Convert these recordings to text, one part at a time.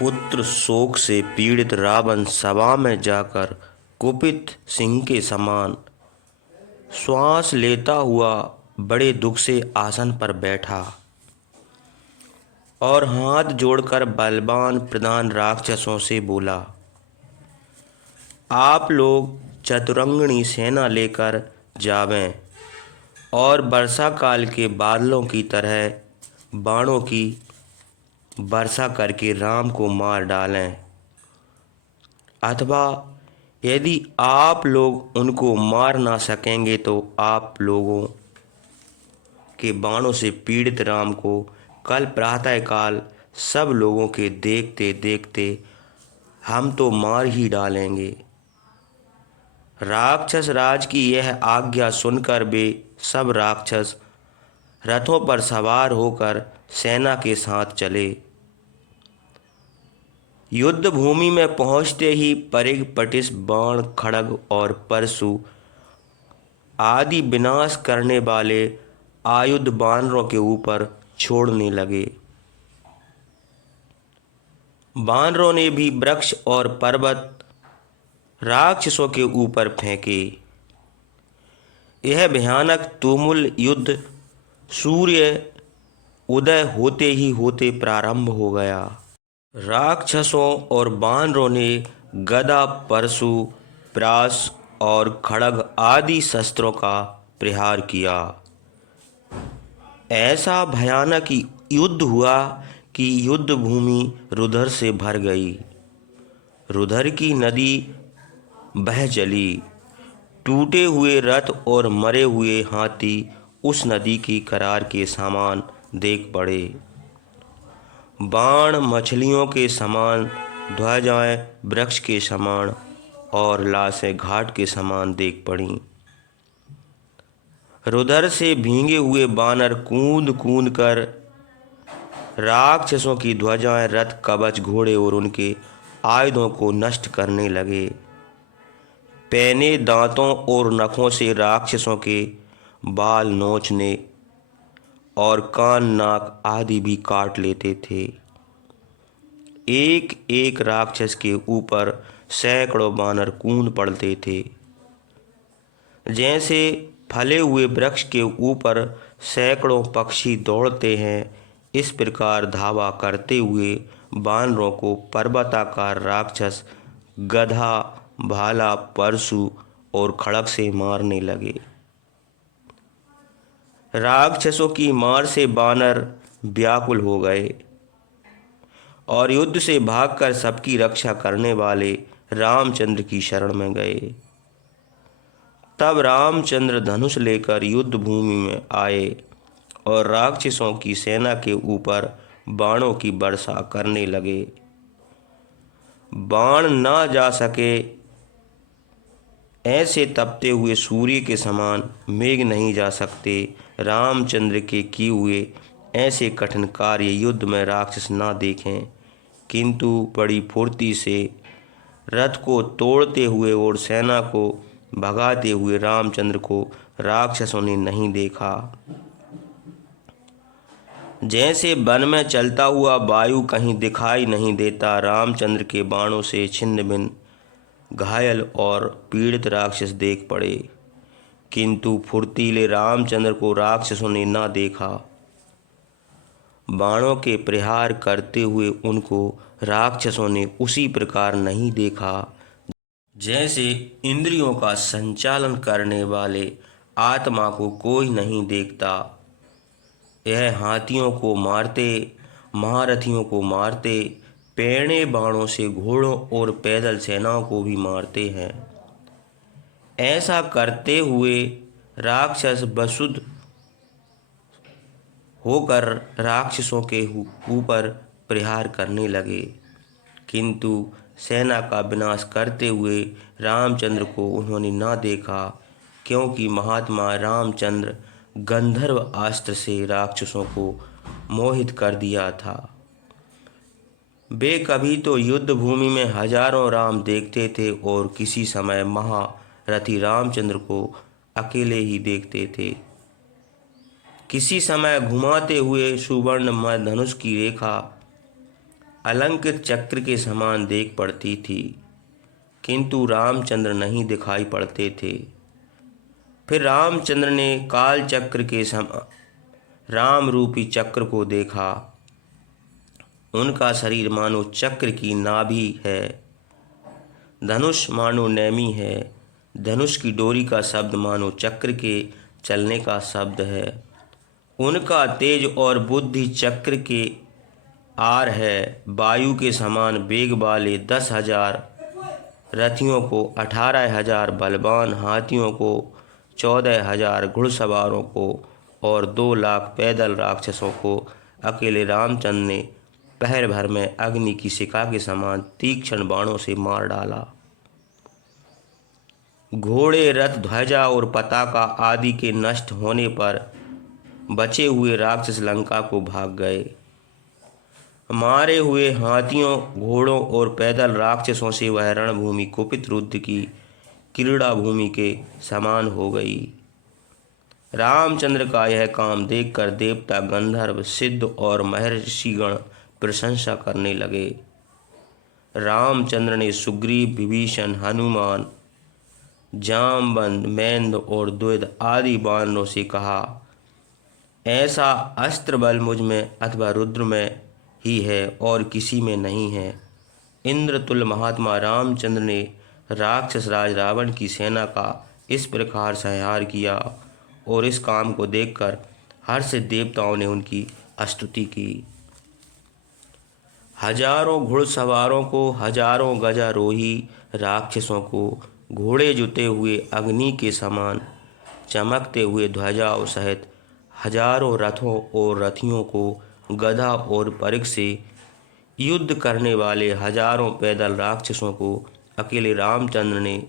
पुत्र शोक से पीड़ित रावण सभा में जाकर कुपित सिंह के समान श्वास लेता हुआ बड़े दुख से आसन पर बैठा और हाथ जोड़कर बलवान प्रधान राक्षसों से बोला, आप लोग चतुरंगिणी सेना लेकर जावें और वर्षा काल के बादलों की तरह बाणों की वर्षा करके राम को मार डालें, अथवा यदि आप लोग उनको मार ना सकेंगे तो आप लोगों के बाणों से पीड़ित राम को कल प्रातःकाल सब लोगों के देखते देखते हम तो मार ही डालेंगे। राक्षस राज की यह आज्ञा सुनकर वे सब राक्षस रथों पर सवार होकर सेना के साथ चले। युद्ध भूमि में पहुंचते ही परिघ पटिश बाण खड्ग और परशु आदि विनाश करने वाले आयुध बानरों के ऊपर छोड़ने लगे। बानरों ने भी वृक्ष और पर्वत राक्षसों के ऊपर फेंके। यह भयानक तुमुल युद्ध सूर्य उदय होते ही होते प्रारंभ हो गया। राक्षसों और बानरों ने गदा, परशु, प्रास और खड्ग आदि शस्त्रों का प्रहार किया। ऐसा भयानक युद्ध हुआ कि युद्ध भूमि रुधिर से भर गई। रुधिर की नदी बह चली। टूटे हुए रथ और मरे हुए हाथी उस नदी की करार के समान देख पड़े। बाण मछलियों के समान, ध्वजाएं वृक्ष के समान और लाशें घाट के समान देख पड़ीं। रुधिर से भीगे हुए बानर कूद कूद कर राक्षसों की ध्वजाएं, रथ, कवच, घोड़े और उनके आयुधों को नष्ट करने लगे। पैने दांतों और नखों से राक्षसों के बाल नोचने और कान, नाक आदि भी काट लेते थे। एक एक राक्षस के ऊपर सैकड़ों बानर कूद पड़ते थे। जैसे फले हुए वृक्ष के ऊपर सैकड़ों पक्षी दौड़ते हैं, इस प्रकार धावा करते हुए बानरों को पर्वताकार राक्षस गधा, भाला, परशु और खड्ग से मारने लगे। राक्षसों की मार से बानर व्याकुल हो गए और युद्ध से भागकर सबकी रक्षा करने वाले रामचंद्र की शरण में गए। तब रामचंद्र धनुष लेकर युद्ध भूमि में आए और राक्षसों की सेना के ऊपर बाणों की वर्षा करने लगे। बाण ना जा सके, ऐसे तपते हुए सूर्य के समान मेघ नहीं जा सकते। रामचंद्र के किए हुए ऐसे कठिन कार्य युद्ध में राक्षस ना देखें, किंतु बड़ी फुर्ती से रथ को तोड़ते हुए और सेना को भगाते हुए रामचंद्र को राक्षसों ने नहीं देखा। जैसे वन में चलता हुआ वायु कहीं दिखाई नहीं देता, रामचंद्र के बाणों से छिन्न भिन्न घायल और पीड़ित राक्षस देख पड़े, किंतु फुर्तीले रामचंद्र को राक्षसों ने ना देखा। बाणों के प्रहार करते हुए उनको राक्षसों ने उसी प्रकार नहीं देखा जैसे इंद्रियों का संचालन करने वाले आत्मा को कोई नहीं देखता। यह हाथियों को मारते, महारथियों को मारते, पैने बाणों से घोड़ों और पैदल सेनाओं को भी मारते हैं। ऐसा करते हुए राक्षस बसुध होकर राक्षसों के ऊपर प्रहार करने लगे, किंतु सेना का विनाश करते हुए रामचंद्र को उन्होंने ना देखा, क्योंकि महात्मा रामचंद्र गंधर्व अस्त्र से राक्षसों को मोहित कर दिया था। वे कभी तो युद्ध भूमि में हजारों राम देखते थे और किसी समय महारथी रामचंद्र को अकेले ही देखते थे। किसी समय घुमाते हुए सुवर्ण में धनुष की रेखा अलंकृत चक्र के समान देख पड़ती थी, किंतु रामचंद्र नहीं दिखाई पड़ते थे। फिर रामचंद्र ने काल चक्र के समान राम रूपी चक्र को देखा। उनका शरीर मानो चक्र की नाभि है, धनुष मानो नेमी है। धनुष की डोरी का शब्द मानो चक्र के चलने का शब्द है। उनका तेज और बुद्धि चक्र के आर है। वायु के समान वेग वाले 10,000 रथियों को, 18,000 बलवान हाथियों को, 14,000 घुड़सवारों को और 2 लाख पैदल राक्षसों को अकेले रामचंद्र ने पहर भर में अग्नि की शिखा के समान तीक्ष्ण बाणों से मार डाला। घोड़े, रथ, ध्वजा और पताका आदि के नष्ट होने पर बचे हुए राक्षस लंका को भाग गए। मारे हुए हाथियों, घोड़ों और पैदल राक्षसों से वह रणभूमि कुपित रुद्र की क्रीड़ा भूमि के समान हो गई। रामचंद्र का यह काम देखकर देवता, गंधर्व, सिद्ध और महर्षिगण प्रशंसा करने लगे। रामचंद्र ने सुग्रीव, विभीषण, हनुमान, जामवंत, मेंद और द्विध आदि वानरों से कहा, ऐसा अस्त्र बल मुझ में अथवा रुद्र में ही है और किसी में नहीं है। इंद्रतुल्य महात्मा रामचंद्र ने राक्षस राज रावण की सेना का इस प्रकार संहार किया और इस काम को देखकर हर्षित देवताओं ने उनकी स्तुति की। हजारों घुड़सवारों को, हजारों गजारोही राक्षसों को, घोड़े जुते हुए अग्नि के समान चमकते हुए ध्वजाओं सहित हजारों रथों और रथियों को, गधा और परिख से युद्ध करने वाले हजारों पैदल राक्षसों को अकेले रामचंद्र ने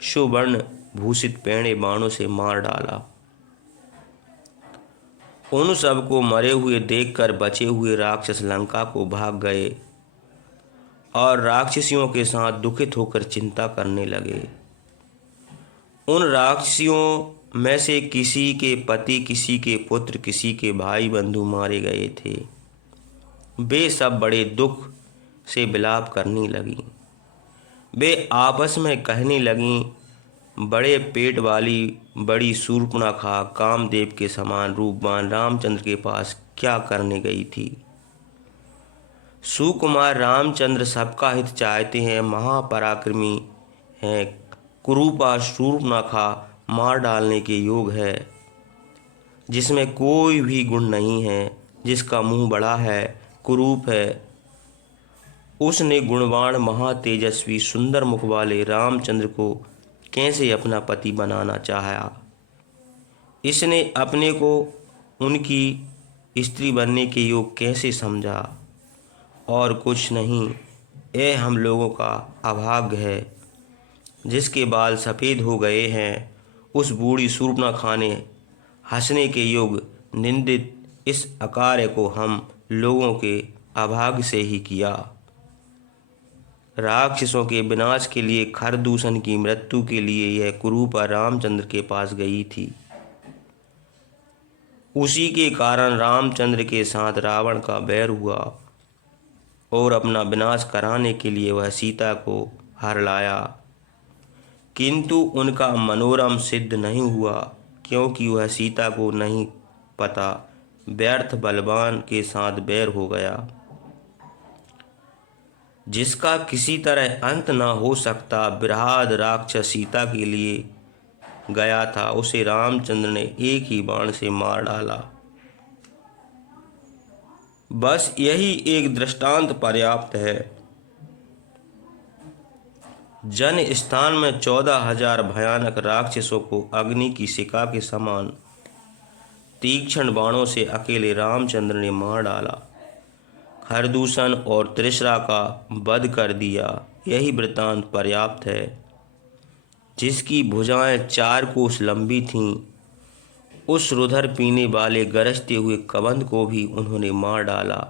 सुवर्ण भूषित पैणे बाणों से मार डाला। उन सबको मरे हुए देखकर बचे हुए राक्षस लंका को भाग गए और राक्षसियों के साथ दुखित होकर चिंता करने लगे। उन राक्षसियों में से किसी के पति, किसी के पुत्र, किसी के भाई बंधु मारे गए थे। वे सब बड़े दुख से विलाप करने लगीं। वे आपस में कहने लगीं, बड़े पेट वाली बड़ी शूर्पणखा कामदेव के समान रूपवान रामचंद्र के पास क्या करने गई थी। सुकुमार रामचंद्र सबका हित चाहते हैं, महापराक्रमी हैं, कुरूपा शूर्पणखा मार डालने के योग है, जिसमें कोई भी गुण नहीं है, जिसका मुंह बड़ा है, कुरूप है। उसने गुणवान, महातेजस्वी, सुंदर मुख वाले रामचंद्र को कैसे अपना पति बनाना चाहा। इसने अपने को उनकी स्त्री बनने के योग कैसे समझा। और कुछ नहीं, यह हम लोगों का अभाग्य है। जिसके बाल सफ़ेद हो गए हैं, उस बूढ़ी शूर्पणखा ने हंसने के योग निंदित इस अकार्य को हम लोगों के अभाग्य से ही किया। राक्षसों के विनाश के लिए, खरदूषण की मृत्यु के लिए यह कुरूपा रामचंद्र के पास गई थी। उसी के कारण रामचंद्र के साथ रावण का बैर हुआ और अपना विनाश कराने के लिए वह सीता को हर लाया। किंतु उनका मनोरम सिद्ध नहीं हुआ, क्योंकि वह सीता को नहीं पता व्यर्थ बलवान के साथ बैर हो गया, जिसका किसी तरह अंत न हो सकता। बृहद राक्षस सीता के लिए गया था, उसे रामचंद्र ने एक ही बाण से मार डाला। बस यही एक दृष्टांत पर्याप्त है। जन स्थान में 14,000 भयानक राक्षसों को अग्नि की शिखा के समान तीक्ष्ण बाणों से अकेले रामचंद्र ने मार डाला। खरदूषण और त्रिशरा का वध कर दिया। यही वृत्तांत पर्याप्त है। जिसकी भुजाएं 4 कोस लंबी थीं, उस रुधिर पीने वाले गरजते हुए कबंध को भी उन्होंने मार डाला।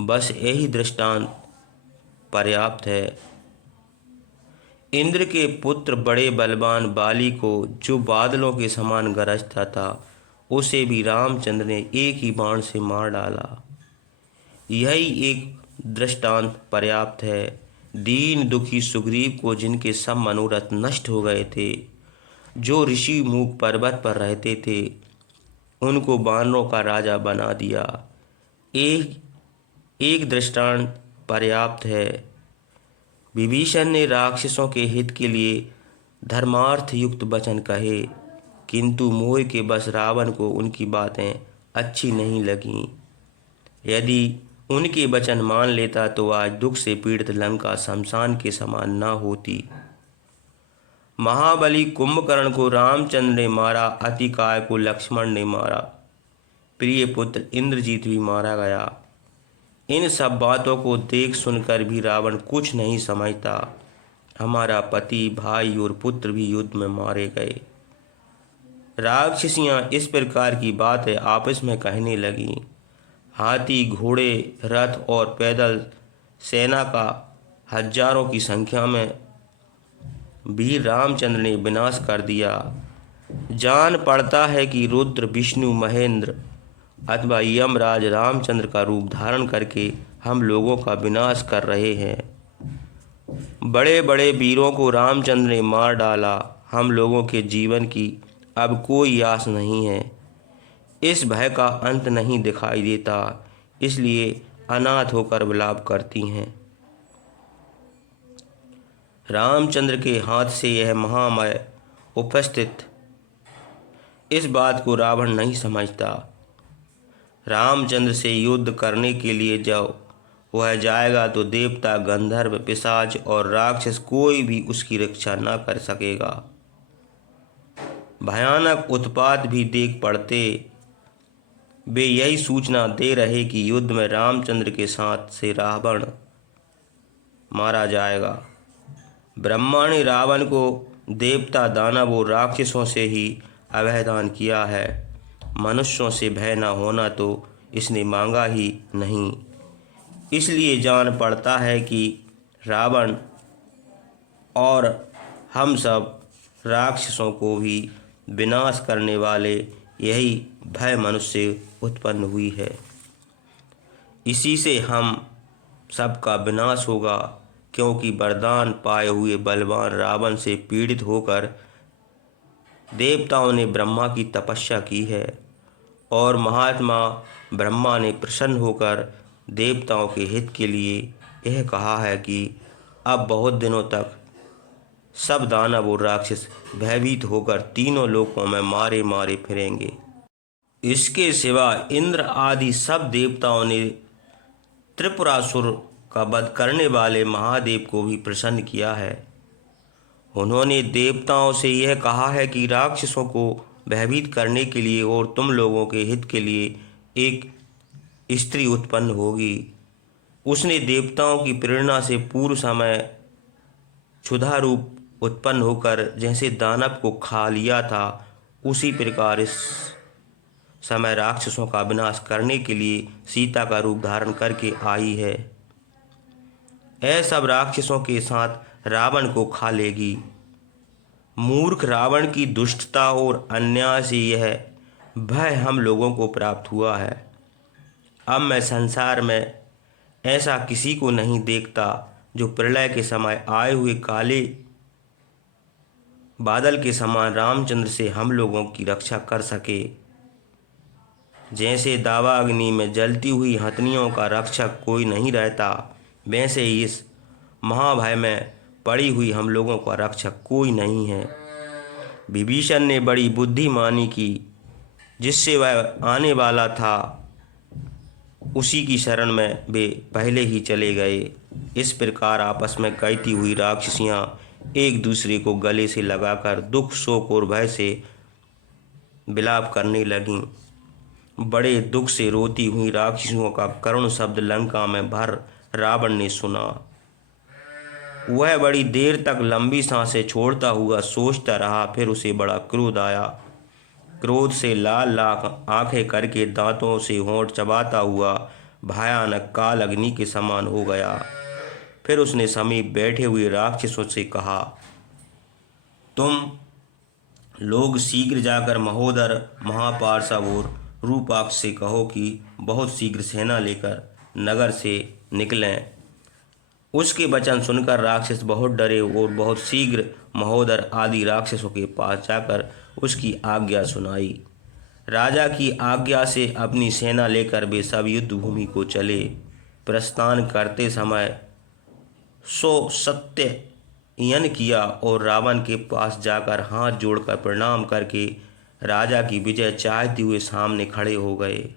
बस यही दृष्टांत पर्याप्त है। इंद्र के पुत्र बड़े बलवान बाली को, जो बादलों के समान गरजता था, उसे भी रामचंद्र ने एक ही बाण से मार डाला। यही एक दृष्टांत पर्याप्त है। दीन दुखी सुग्रीव को जिनके सब मनोरथ नष्ट हो गए थे, जो ऋषि मूक पर्वत पर रहते थे, उनको वानरों का राजा बना दिया। एक एक दृष्टांत पर्याप्त है। विभीषण ने राक्षसों के हित के लिए धर्मार्थ युक्त वचन कहे, किंतु मोह के बस रावण को उनकी बातें अच्छी नहीं लगीं। यदि उनके वचन मान लेता तो आज दुख से पीड़ित लंका शमशान के समान न होती। महाबली कुंभकर्ण को रामचंद्र ने मारा, अतिकाय को लक्ष्मण ने मारा, प्रिय पुत्र इंद्रजीत भी मारा गया। इन सब बातों को देख सुनकर भी रावण कुछ नहीं समझता। हमारा पति, भाई और पुत्र भी युद्ध में मारे गए। राक्षसियां इस प्रकार की बातें आपस में कहने लगीं। हाथी, घोड़े, रथ और पैदल सेना का हजारों की संख्या में वीर रामचंद्र ने विनाश कर दिया। जान पड़ता है कि रुद्र, विष्णु, महेंद्र अथवा यमराज रामचंद्र का रूप धारण करके हम लोगों का विनाश कर रहे हैं। बड़े बड़े वीरों को रामचंद्र ने मार डाला। हम लोगों के जीवन की अब कोई आस नहीं है। इस भय का अंत नहीं दिखाई देता, इसलिए अनाथ होकर विलाप करती हैं। रामचंद्र के हाथ से यह महामय उपस्थित, इस बात को रावण नहीं समझता। रामचंद्र से युद्ध करने के लिए जब वह जाएगा तो देवता, गंधर्व, पिशाच और राक्षस कोई भी उसकी रक्षा न कर सकेगा। भयानक उत्पात भी देख पड़ते वे यही सूचना दे रहे कि युद्ध में रामचंद्र के साथ से रावण मारा जाएगा। ब्रह्मा ने रावण को देवता, दानव और राक्षसों से ही अभयदान किया है। मनुष्यों से भय न होना तो इसने मांगा ही नहीं। इसलिए जान पड़ता है कि रावण और हम सब राक्षसों को भी विनाश करने वाले यही भय मनुष्य उत्पन्न हुई है। इसी से हम सबका विनाश होगा, क्योंकि वरदान पाए हुए बलवान रावण से पीड़ित होकर देवताओं ने ब्रह्मा की तपस्या की है और महात्मा ब्रह्मा ने प्रसन्न होकर देवताओं के हित के लिए यह कहा है कि अब बहुत दिनों तक सब दानव और राक्षस भयभीत होकर तीनों लोकों में मारे मारे फिरेंगे। इसके सिवा इंद्र आदि सब देवताओं ने त्रिपुरासुर का वध करने वाले महादेव को भी प्रसन्न किया है। उन्होंने देवताओं से यह कहा है कि राक्षसों को भयभीत करने के लिए और तुम लोगों के हित के लिए एक स्त्री उत्पन्न होगी। उसने देवताओं की प्रेरणा से पूर्व समय क्षुधा रूप उत्पन्न होकर जैसे दानव को खा लिया था, उसी प्रकार इस समय राक्षसों का विनाश करने के लिए सीता का रूप धारण करके आई है। यह सब राक्षसों के साथ रावण को खा लेगी। मूर्ख रावण की दुष्टता और अन्याय से यह भय हम लोगों को प्राप्त हुआ है। अब मैं संसार में ऐसा किसी को नहीं देखता जो प्रलय के समय आए हुए काले बादल के समान रामचंद्र से हम लोगों की रक्षा कर सके। जैसे दावाग्नि में जलती हुई हथनियों का रक्षक कोई नहीं रहता, वैसे ही इस महाभय में पड़ी हुई हम लोगों का रक्षक कोई नहीं है। विभीषण ने बड़ी बुद्धिमानी की, जिससे वह आने वाला था उसी की शरण में वे पहले ही चले गए। इस प्रकार आपस में कहती हुई राक्षसियां एक दूसरे को गले से लगाकर दुख, शोक और भय से विलाप करने लगीं। बड़े दुख से रोती हुई राक्षसियों का करुण शब्द लंका में भर रावण ने सुना। वह बड़ी देर तक लंबी सांसें छोड़ता हुआ सोचता रहा। फिर उसे बड़ा क्रोध आया। क्रोध से लाल लाल आंखें करके दांतों से होंठ चबाता हुआ भयानक काल अग्नि के समान हो गया। फिर उसने समीप बैठे हुए राक्षसों से कहा, तुम लोग शीघ्र जाकर महोदर, महापार्श्व और रूपाक्ष से कहो कि बहुत शीघ्र सेना लेकर नगर से निकलें। उसके वचन सुनकर राक्षस बहुत डरे और बहुत शीघ्र महोदर आदि राक्षसों के पास जाकर उसकी आज्ञा सुनाई। राजा की आज्ञा से अपनी सेना लेकर वे सब युद्ध भूमि को चले। प्रस्थान करते समय सो सत्ययन किया और रावण के पास जाकर हाथ जोड़कर प्रणाम करके राजा की विजय चाहते हुए सामने खड़े हो गए।